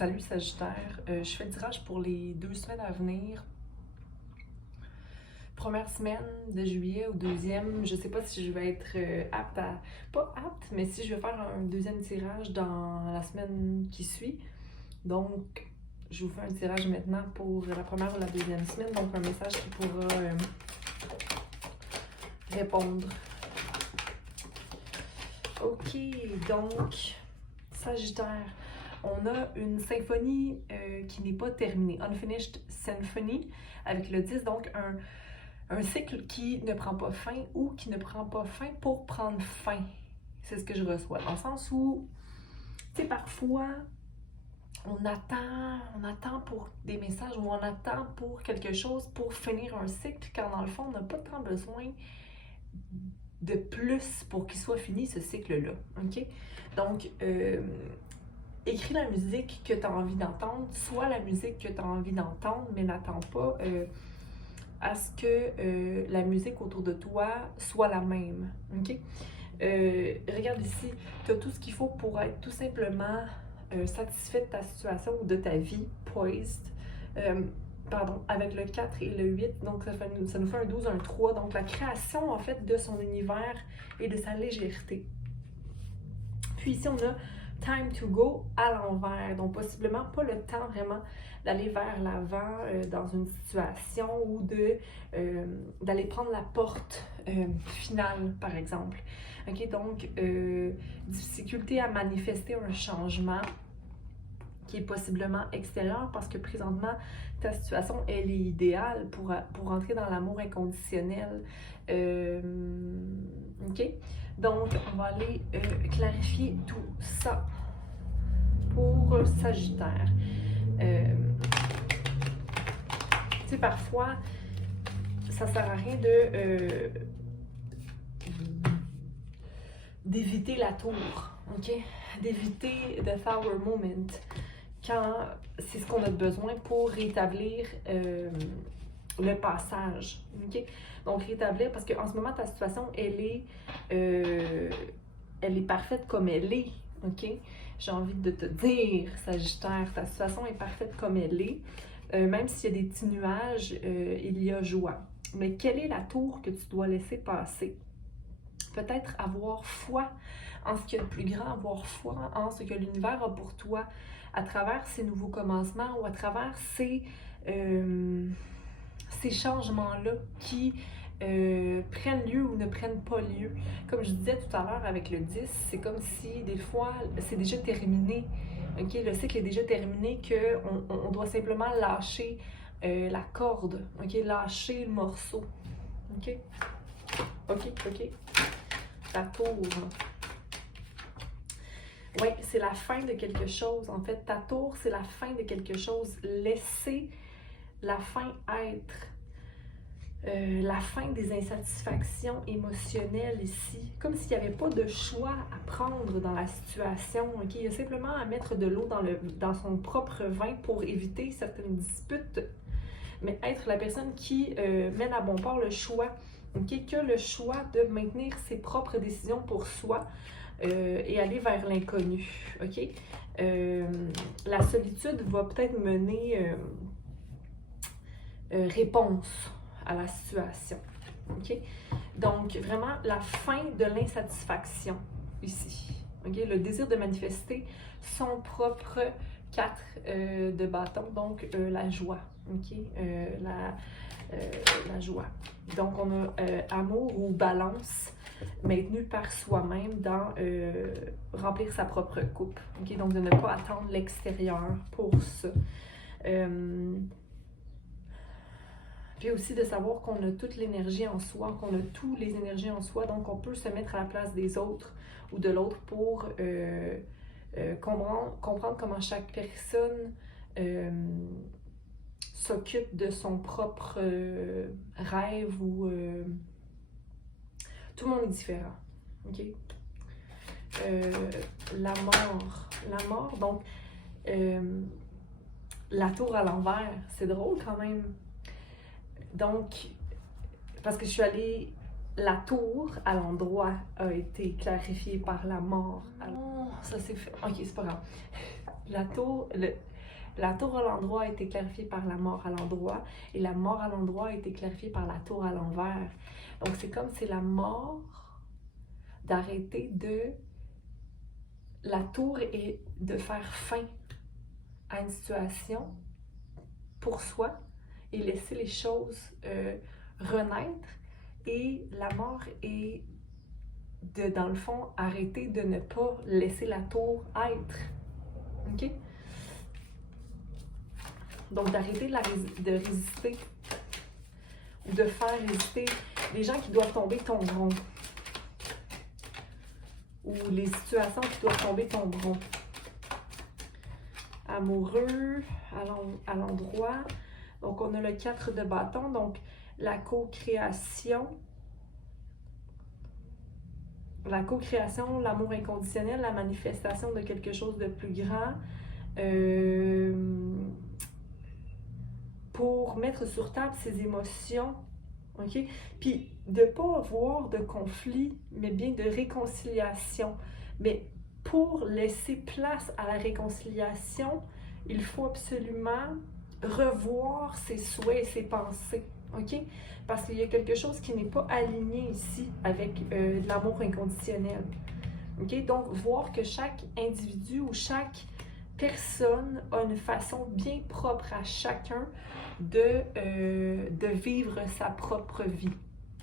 Salut Sagittaire, je fais le tirage pour les 2 semaines à venir. Première semaine de juillet ou deuxième, je sais pas si je vais être apte à... Pas apte, mais si je vais faire un deuxième tirage dans la semaine qui suit. Donc, je vous fais un tirage maintenant pour la première ou la deuxième semaine. Donc, un message qui pourra répondre. Ok, donc, Sagittaire. On a une symphonie qui n'est pas terminée, Unfinished Symphony, avec le 10, donc un cycle qui ne prend pas fin ou qui ne prend pas fin pour prendre fin. C'est ce que je reçois, dans le sens où, tu sais, parfois, on attend pour des messages ou on attend pour quelque chose pour finir un cycle, quand dans le fond, on n'a pas tant besoin de plus pour qu'il soit fini, ce cycle-là, ok? Donc, écris la musique que tu as envie d'entendre, soit la musique que tu as envie d'entendre, mais n'attends pas à ce que la musique autour de toi soit la même. Ok? Regarde ici, tu as tout ce qu'il faut pour être tout simplement satisfait de ta situation ou de ta vie, poised. Avec le 4 et le 8, donc ça nous fait un 12, un 3. Donc la création en fait de son univers et de sa légèreté. Puis ici on a time to go à l'envers, donc possiblement pas le temps vraiment d'aller vers l'avant dans une situation ou d'aller prendre la porte finale, par exemple. Ok, donc difficulté à manifester un changement qui est possiblement extérieur parce que présentement ta situation elle est idéale pour entrer dans l'amour inconditionnel. Ok? Donc, on va aller clarifier tout ça pour Sagittaire. Tu sais, parfois, ça sert à rien d'éviter la tour, ok? D'éviter the flower moment quand c'est ce qu'on a besoin pour rétablir le passage, ok? Donc, rétablir, parce qu'en ce moment, ta situation, elle est parfaite comme elle est, ok? J'ai envie de te dire, Sagittaire, ta situation est parfaite comme elle est. Même s'il y a des petits nuages, il y a joie. Mais quelle est la tour que tu dois laisser passer? Peut-être avoir foi en ce qu'il y a de plus grand, avoir foi en ce que l'univers a pour toi à travers ces nouveaux commencements ou à travers ces changements-là qui prennent lieu ou ne prennent pas lieu. Comme je disais tout à l'heure avec le 10, c'est comme si des fois c'est déjà terminé. Okay? Le cycle est déjà terminé, qu'on doit simplement lâcher la corde, okay? Lâcher le morceau. Ok? Ok. La tour. Oui, c'est la fin de quelque chose. En fait, ta tour, c'est la fin de quelque chose. Laissez la fin être. La fin des insatisfactions émotionnelles ici. Comme s'il n'y avait pas de choix à prendre dans la situation. Okay? Il y a simplement à mettre de l'eau dans son propre vin pour éviter certaines disputes. Mais être la personne qui mène à bon port le choix. Okay? Que le choix de maintenir ses propres décisions pour soi et aller vers l'inconnu. Okay? La solitude va peut-être mener réponse à la situation. Okay? Donc, vraiment, la fin de l'insatisfaction ici. Okay? Le désir de manifester son propre 4 de bâton, donc la joie. Okay? La joie. Donc, on a amour ou balance maintenu par soi-même dans remplir sa propre coupe. Okay? Donc, de ne pas attendre l'extérieur pour ça. Puis aussi de savoir qu'on a toute l'énergie en soi, qu'on a toutes les énergies en soi, donc on peut se mettre à la place des autres ou de l'autre pour comprendre comment chaque personne s'occupe de son propre rêve ou... tout le monde est différent, ok? La mort, donc la tour à l'envers, c'est drôle quand même. Donc, parce que je suis allée, la tour à l'endroit a été clarifiée par la mort. Alors, ça c'est fait. Ok, c'est pas grave. La tour, La tour à l'endroit a été clarifiée par la mort à l'endroit et la mort à l'endroit a été clarifiée par la tour à l'envers. Donc, c'est comme c'est la mort d'arrêter de... La tour et de faire fin à une situation pour soi et laisser les choses renaître. Et la mort est de, dans le fond, arrêter de ne pas laisser la tour être. OK? Donc, d'arrêter de résister ou de faire résister les gens qui doivent tomber tomberont. Ou les situations qui doivent tomber tomberont. Amoureux, à l'endroit. Donc, on a le 4 de bâton. Donc, la co-création. La co-création, l'amour inconditionnel, la manifestation de quelque chose de plus grand. Pour mettre sur table ses émotions. OK? Puis, de ne pas avoir de conflit, mais bien de réconciliation. Mais pour laisser place à la réconciliation, il faut absolument revoir ses souhaits et ses pensées. OK? Parce qu'il y a quelque chose qui n'est pas aligné ici avec l'amour inconditionnel. OK? Donc, voir que chaque individu ou chaque personne a une façon bien propre à chacun de vivre sa propre vie.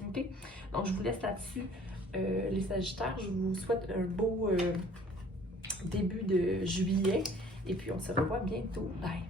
OK? Donc, je vous laisse là-dessus, les Sagittaires. Je vous souhaite un beau début de juillet. Et puis, on se revoit bientôt. Bye!